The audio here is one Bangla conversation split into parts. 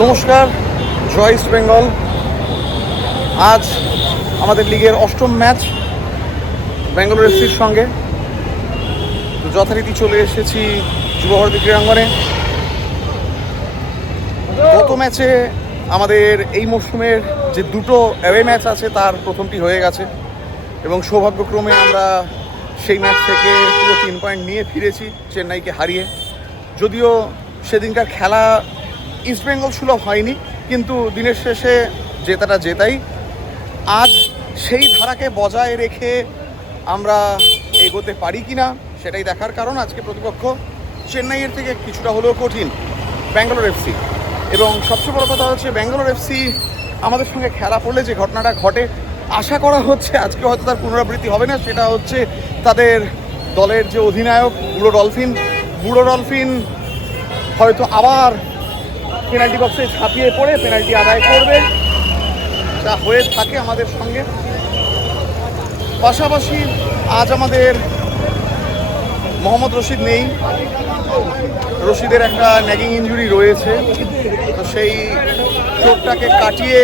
নমস্কার, জয় ইস্ট বেঙ্গল। আজ আমাদের লিগের অষ্টম ম্যাচ ব্যাঙ্গালোর এফসির সঙ্গে। তো যথারীতি চলে এসেছি যুবভারতী ক্রীড়াঙ্গনে। গত ম্যাচে আমাদের এই মরশুমের যে দুটো অ্যাওয়ে ম্যাচ আছে তার প্রথমটি হয়ে গেছে এবং সৌভাগ্যক্রমে আমরা সেই ম্যাচ থেকে পুরো 3 পয়েন্ট নিয়ে ফিরেছি চেন্নাইকে হারিয়ে। যদিও সেদিনকার খেলা ইস্টবেঙ্গল সুলভ হয়নি, কিন্তু দিনের শেষে জেতাটা জেতাই। আজ সেই ধারাকে বজায় রেখে আমরা এগোতে পারি কি না সেটাই দেখার, কারণ আজকে প্রতিপক্ষ চেন্নাইয়ের থেকে কিছুটা হলেও কঠিন ব্যাঙ্গালোর এফসি। এবং সবচেয়ে বড় কথা হচ্ছে ব্যাঙ্গালোর এফসি আমাদের সঙ্গে খেলা পড়লে যে ঘটনাটা ঘটে, আশা করা হচ্ছে আজকে হয়তো তার পুনরাবৃত্তি হবে না। সেটা হচ্ছে তাদের দলের যে অধিনায়ক বুড়ো ডলফিন হয়তো আবার পেনাল্টি বক্সে ঝাঁপিয়ে পড়ে পেনাল্টি আদায় করবে, যা হয়ে থাকে আমাদের সঙ্গে। পাশাপাশি আজ আমাদের মোহাম্মদ রশিদ নেই, রশিদের একটা ন্যাগিং ইনজুরি রয়েছে। তো সেই চোটটাকে কাটিয়ে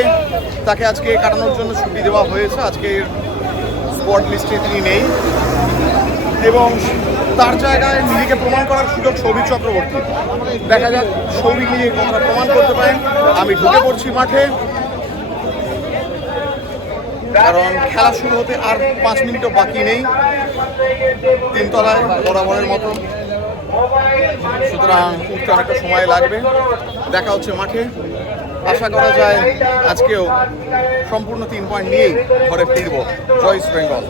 তাকে আজকে কাটানোর জন্য ছুটি দেওয়া হয়েছে, আজকের স্কোয়াড লিস্টে তিনি নেই। এবং তার জায়গায় নিজেকে প্রমাণ করার সুযোগ সৌভিক চক্রবর্তী। দেখা যাক সৌভিক নিজেকে কতটা প্রমাণ করতে পারেন। আমি ঢুকে পড়ছি মাঠে, কারণ খেলা শুরু হতে আর 5 মিনিটও বাকি নেই। তিনতলায় বরাবরের মতো, সুতরাং উঠতে অনেকটা সময় লাগবে। দেখা হচ্ছে মাঠে। আশা করা যায় আজকেও সম্পূর্ণ 3 পয়েন্ট নিয়েই ঘরে ফিরব। জয় ইস্ট বেঙ্গল।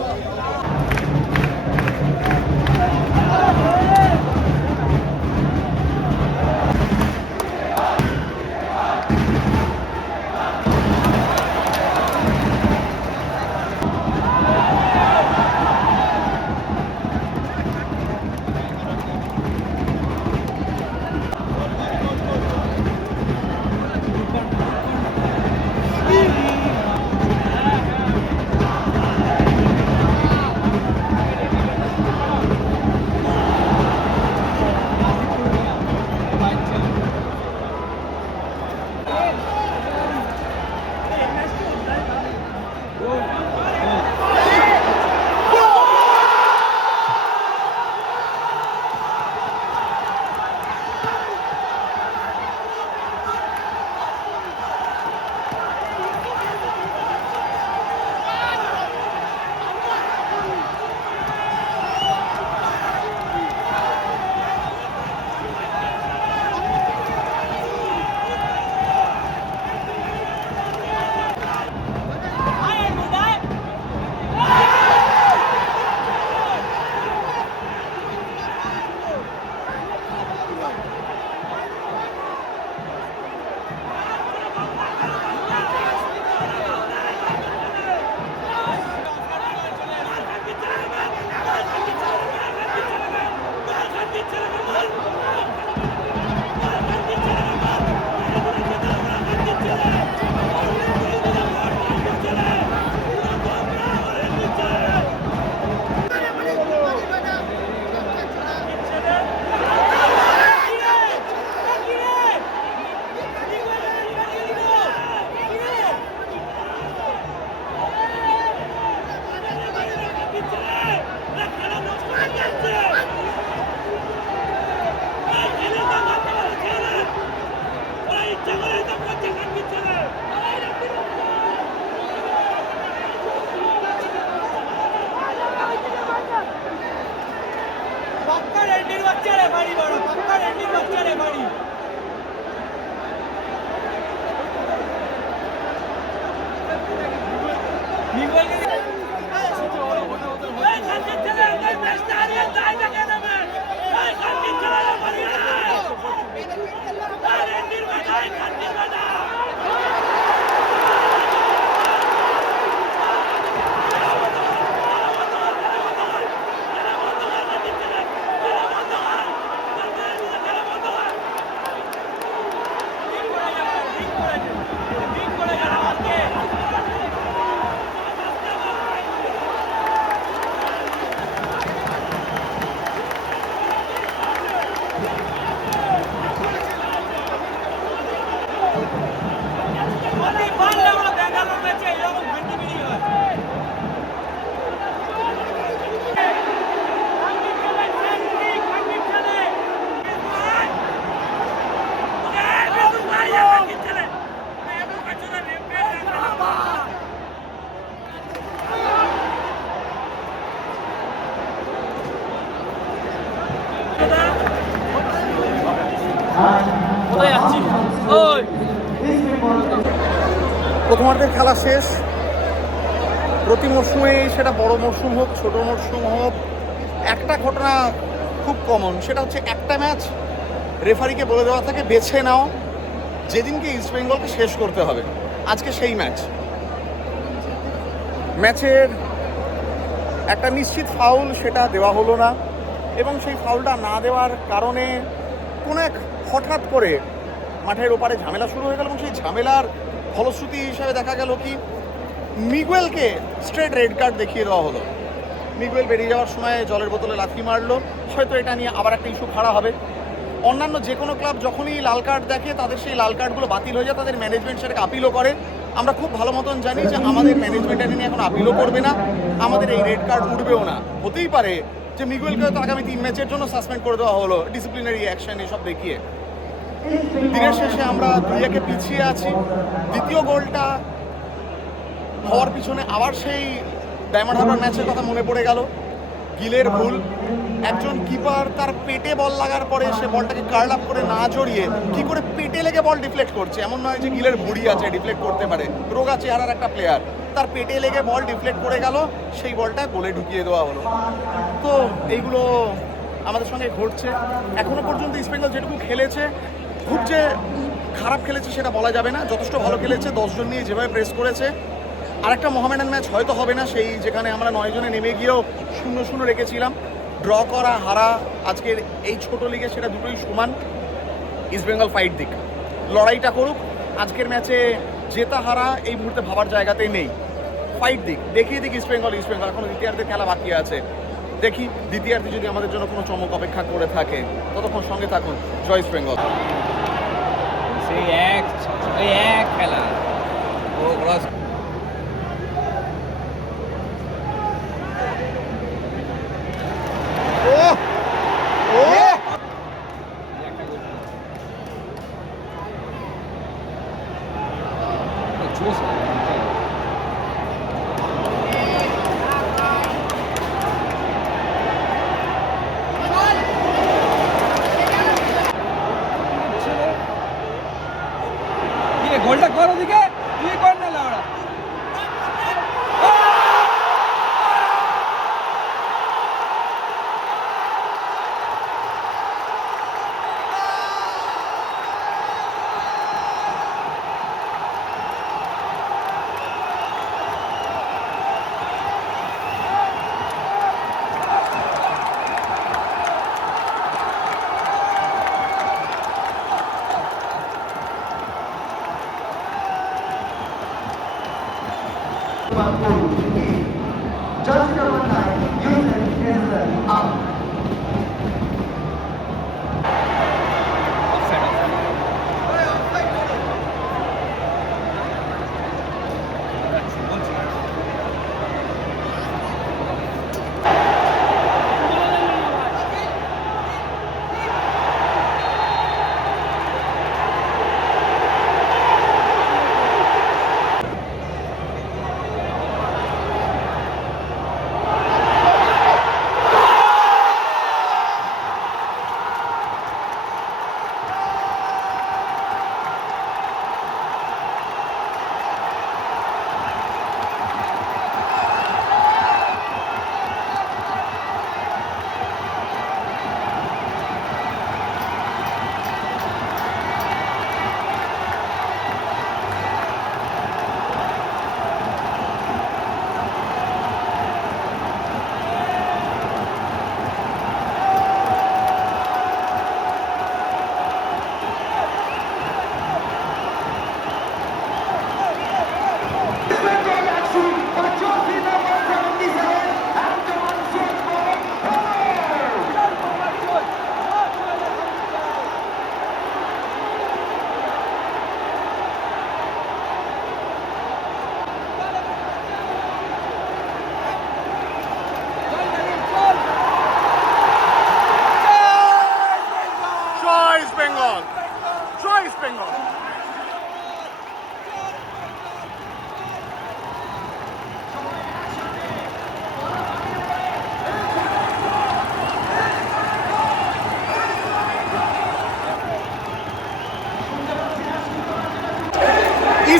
কোথায় যাচ্ছি? ওই প্রথমার্ধের খেলা শেষ। প্রতি মরশুমেই সেটা বড় মরশুম হোক ছোট মরশুম হোক, একটা ঘটনা খুব কমন, সেটা হচ্ছে একটা ম্যাচ রেফারিকে বলে দেওয়া থাকে বেছে নাও যেদিনকে ইস্ট বেঙ্গলকে শেষ করতে হবে। আজকে সেই ম্যাচের একটা নিশ্চিত ফাউল সেটা দেওয়া হলো না, এবং সেই ফাউলটা না দেওয়ার কারণে কোনো এক হঠাৎ করে মাঠের ওপারে ঝামেলা শুরু হয়ে গেল, এবং সেই ঝামেলার ফলশ্রুতি হিসাবে দেখা গেল কি মিগুয়েলকে স্ট্রেট রেড কার্ড দেখিয়ে দেওয়া হলো। মিগুয়েল বেরিয়ে যাওয়ার সময় জলের বোতলে লাথি মারলো। হয়তো এটা নিয়ে আবার একটা ইস্যু খাড়া হবে। অন্যান্য যে কোনো ক্লাব যখনই লাল কার্ড দেখে তাদের সেই লাল কার্ডগুলো বাতিল হয়ে যায়, তাদের ম্যানেজমেন্ট সেটাকে আপিলও করে। আমরা খুব ভালো মতন জানি যে আমাদের ম্যানেজমেন্ট এটা নিয়ে এখন আপিলও করবে না, আমাদের এই রেড কার্ড উঠবেও না। হতেই পারে যে মিগুয়েলকে হয়তো আগামী 3 ম্যাচের জন্য সাসপেন্ড করে দেওয়া হলো ডিসিপ্লিনারি অ্যাকশন এসব দেখিয়ে। দিনের শেষে আমরা 2-1 পিছিয়ে আছি। দ্বিতীয় গোলটা হওয়ার পিছনে আবার সেই ডায়মন্ড হারবার ম্যাচের কথা মনে পড়ে গেল। গিলের ভুল, একজন কিপার তার পেটে বল লাগার পরে সে বলটাকে কার্ল আপ করে না জড়িয়ে কি করে পেটে লেগে বল ডিফ্লেক্ট করছে। এমন নয় যে গিলের ভুঁড়ি আছে ডিফ্লেক্ট করতে পারে, রোগা চেহারার একটা প্লেয়ার, তার পেটে লেগে বল ডিফ্লেক্ট করে গেল, সেই বলটা গোলে ঢুকিয়ে দেওয়া হলো। তো এইগুলো আমাদের সঙ্গে ঘটছে। এখনো পর্যন্ত ইস্ট বেঙ্গল যেটুকু খেলেছে, খুব যে খারাপ খেলেছে সেটা বলা যাবে না, যথেষ্ট ভালো খেলেছে। 10 জন নিয়ে যেভাবে প্রেস করেছে, আরেকটা মোহামেডান ম্যাচ হয়তো হবে না সেই যেখানে আমরা 9 জনে নেমে গিয়েও 0-0 রেখেছিলাম। ড্র করা হারা আজকের এই ছোট লিগে সেটা দুটোই সমান। ইস্ট বেঙ্গল ফাইট দিক, লড়াইটা করুক। আজকের ম্যাচে জেতা হারা এই মুহূর্তে ভাবার জায়গাতেই নেই, ফাইট দিক, দেখিয়ে দিক ইস্ট বেঙ্গল এখনো দ্বিতীয়ার্ধের খেলা বাকি আছে। দেখি দ্বিতীয়ার্ধে যদি আমাদের জন্য কোনো চমক অপেক্ষা করে থাকে, ততক্ষণ সঙ্গে থাকুন। জয় ইস্ট বেঙ্গল। সেই এক খেলা ও ক্রস গোলটা কর ওদিকে, তুই কর না লাউড়া। Just number 9, Houston is out.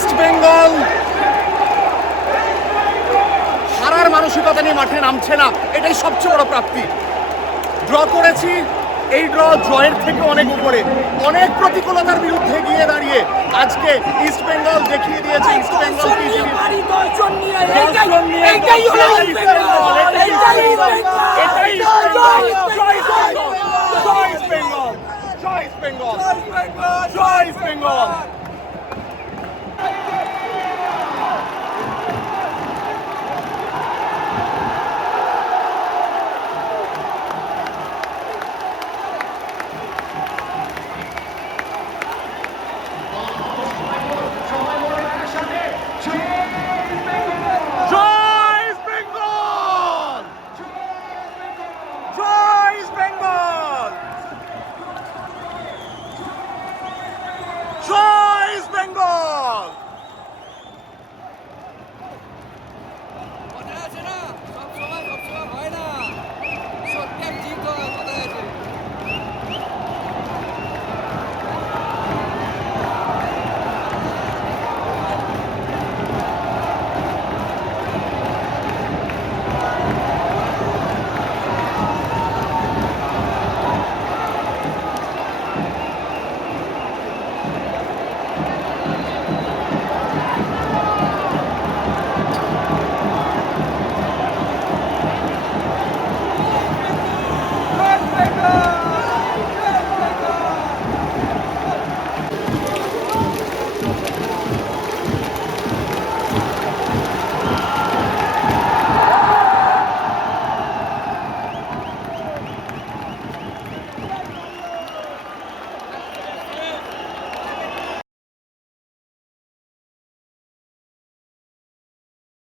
East Bengal হারার মানসিকতা নিয়ে মাঠে নামছে না, এটাই সবচেয়ে বড় প্রাপ্তি। ড্র করেছি, এই ড্র জয়ের থেকে অনেক উপরে, অনেক প্রতিকূলতার বিরুদ্ধে গিয়ে দাঁড়িয়ে আজকে ইস্ট বেঙ্গল দেখিয়ে দিয়েছে ইস্ট বেঙ্গল কি জিনিস। দর্শন নিয়ে, এটাই হলো ইস্ট বেঙ্গল, এটাই ইস্ট বেঙ্গল। জয় ইস্ট বেঙ্গল, জয় ইস্ট বেঙ্গল, জয় ইস্ট বেঙ্গল, জয় ইস্ট বেঙ্গল।